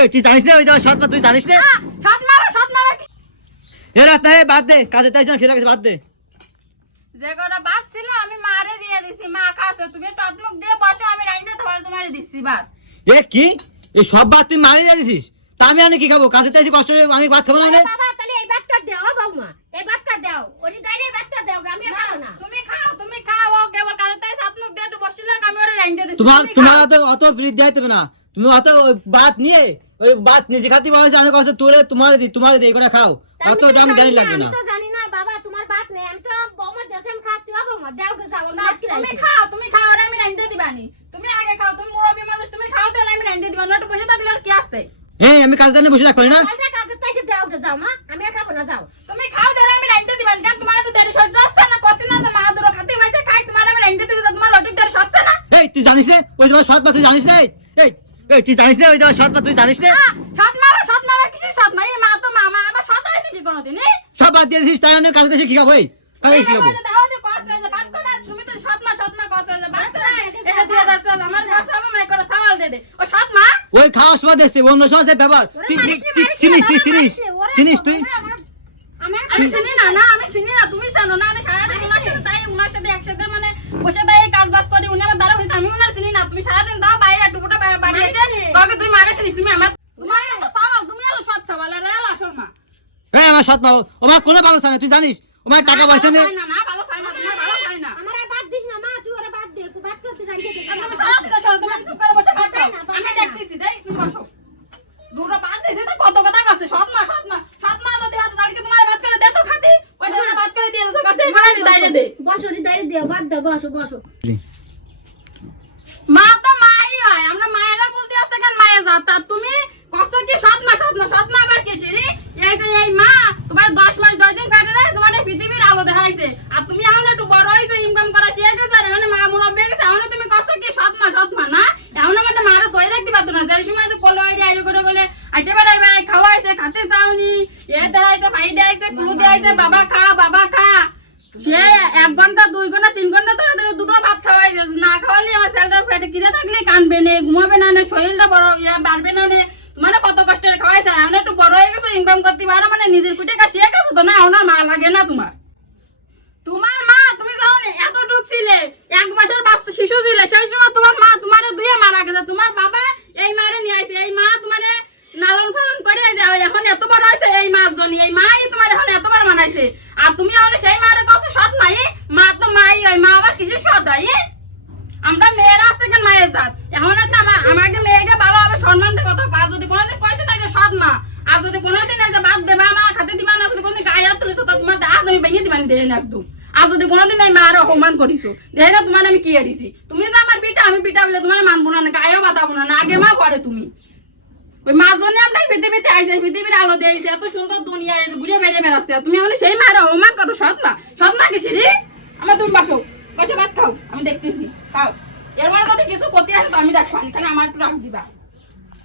এই তুই জানিস না ওই যে সৎ মা, তুই জানিস না? সৎ মা এ রাত নাই, বাদ দে, কাজে তাই খেলা গেছে, বাদ দে। যে কটা ভাত ছিল আমি মারে দিয়ে দিছি, মা খাচ্ছে, তুমি টটমুখ দিয়ে বসো, আমি রাইন্দে তোমারে দিচ্ছি ভাত। এ কি, এই সব ভাত তুই মারি দিছিস? তা আমি কি খাবো? কাজে তাই কষ্ট করে আমি ভাত খাবো না? বাবা তাহলে এই ভাতটা দাও বাবুমা, এই ভাতটা দাও, ওরে দাঁড়িয়ে ভাতটা দাও, আমি আর খাবো না। তুমি খাও, ও কেবল কাজে তাই সাত মুখ দিয়ে একটু বসছিল, আমি ওরে রাইন্দে দিচ্ছি। তোমার অত ফ্রিজ দিতে হবে না, তুমি অত ভাত নিয়ে ওই ভাত নিজে খাতি বসে আমি কষ্ট তোমারে দিই করে খাও, অত দাম জানি লাগবে না। আমি তো জানি না বাবা তোমার ভাত নেই, আমি তো বৌমা দেশে আমি খাচ্ছি, বাবা দাও গে যাও, তুমি খাও আর আমি রাইন্দে দিবানি। তুমি আগে খাও, তুমি মুরব্বি মানুষ, তুমি খাও তাহলে আমি রাইন্দে দিবানি, একটু বসে থাকলে আর কি আছে? আমি কাজ জানি বসে থাকবো না। কাজে তাই দাও গে যাও মা, আমি আর খাবো না, যাও। তুমি খাও তাহলে আমি রাইন্দে দিবানি। কেন তোমার একটু দেরি সহ্য আসছে না? কষ্ট না যে মা ধরো খাতে বসে খাই, তোমার আমি রাইন্দে দিতে তোমার লটক দেরি সহ্য না? এই তুই জানিস না ওই যে সৎ মা, তুই জানিস না? তুই জানিস না ওই যে সৎ মা, তুই জানিস না? সৎ মা কিছু সৎ মা, এই মা তো মা, মা আবার সৎ হয়নি কি কোনোদিন? সব বাদ দিয়ে দিছিস, তাই আমি কাজে দেশে কি খাবো? কাজে কি খাবো? ওই খাওয়ার সময় দেখছি অন্য সময় যে ব্যাপার তুই চিনিস তুই আমি চিনি না, তুমি জানো না? আমি সারাদিন উনার সাথে একসাথে মানে বসে তাই কাজ বাজ করি, উনি আমার দ্বারা হইতে, আমি উনার চিনি না। তুমি সারাদিন দাও বাইরে টুকুটা বাড়ি এসে কাউকে তুমি মারে চিনিস, তুমি আমার তোমার তুমি হলো সৎ সবাল আর আসল মা। আমার সৎ মা, আমার কোনো ভালো চায় না, তুই জানিস? আমার টাকা পয়সা নেই। না ভালো চাই না, তোমার ভালো চাই না। আমার আর বাদ দিস না মা, তুই ওরা বাদ দে, তুই বাদ করতে জানি দে। তুমি সারাদিন তুমি চুপ করে বসে ভাত খাও, আমি দেখতেছি। দেই তুমি বসো, দুটো বাদ দিছি তো কত কথা আছে। সৎ মা যদি হাতে দাঁড়িয়ে তোমার ভাত করে দে তো খাতি, ওই যে ভাত করে দিয়ে তো কাছে এবারে দাঁড়িয়ে দে। বসো রে, দাঁড়িয়ে দে, বাদ দাও, বসো। মা তো মাই হয়, আমরা মায়েরা বলতে আছে কেন মায়ে জাত? আর তুমি কষ্ট কি সৎ মা আবার কে শিরি? এই মা তোমার 10 মাস 10 দিন কাটে রে, তোমার পৃথিবীর আলো দেখাইছে। আর তুমি এখন একটু বড় হইছে, ইনকাম করা শিখে গেছে, আর মানে মা মুরব্বি গেছে, এখন তুমি কষ্ট কি সৎ মা না? এখন আমাদের মারা সই দেখতে পারতো না, যে সময় যে কলো আইডি করে বলে আইটে বেড়াই খাওয়াইছে, খাতে চাওনি, দেখাইছে, ভাই দেখাইছে, কুলু দেখাইছে, বাবা খা। সে 1 ঘন্টা 2 ঘন্টা 3 ঘন্টা ধরে দুটো ভাত খাওয়াইছে, না খাওয়ালে আমার ছেলেটার পেটে খিদে থাকলে কানবে না, ঘুমাবে না, শরীরটা বড় বাড়বে না, মানে কত কষ্টের খাওয়াইছে। এখন একটু বড় হয়ে গেছে, ইনকাম করতে পারো, মানে নিজের পিঠে কাশিয়ে গেছে তো না, ওনার মা লাগে না তোমার মা। তুমি যখন এতটুক ছিলে, 1 মাসের বাচ্চা শিশু ছিলে, সেই সময় তোমার মা তোমার দুয়ে মারা গেছে, তোমার বাবা এই মারে নিয়ে আইছে, এই মা তোমার লালন পালন করে এখন এত বড় হয়েছে, এই মার জন্য এই মাই তোমার এখন এতবার মানাইছে। আর তুমি এখন সেই মারে কত সৎ মাই? মা তো মাই হয়, মা আবার কিছু সৎ হয়? আমরা মেয়েরা আছে কেন মায়ের জাত? এখন আমাকে মেয়েকে ভালোভাবে সম্মান দিয়ে কথা, আর যদি কোনোদিন পয়সা নাই যে সৎ মা, আর যদি কোনোদিন এই যে ভাত দেবা না, খাতে দিবা না, যদি কোনোদিন গায়ে হাত তুলিস তো তোমার হাত আমি ভেঙে দিবানি দেয় না একদম। আর যদি কোনোদিন এই মার অপমান করিস, দেখে না তোমার আমি কি দিছি? তুমি যে আমার পিঠা, আমি পিঠা বলে তোমার মানবো না, গায়েও বাতাবো না, আগে মা পরে তুমি। ওই মার জন্য আমরা পৃথিবীতে আইছি, পৃথিবীর আলো দিয়েছি, এত সুন্দর দুনিয়া ঘুরে বেড়ে বেড়াচ্ছে, তুমি মানে সেই মায়ের অপমান করো? সৎ মা কিসে রে? আমার তুমি বসো ভাত খাও, আমি দেখতেছি খাও। এরপরে যদি কিছু করতে আসে তো আমি দেখো, তাহলে আমার একটু রাখ দিবা।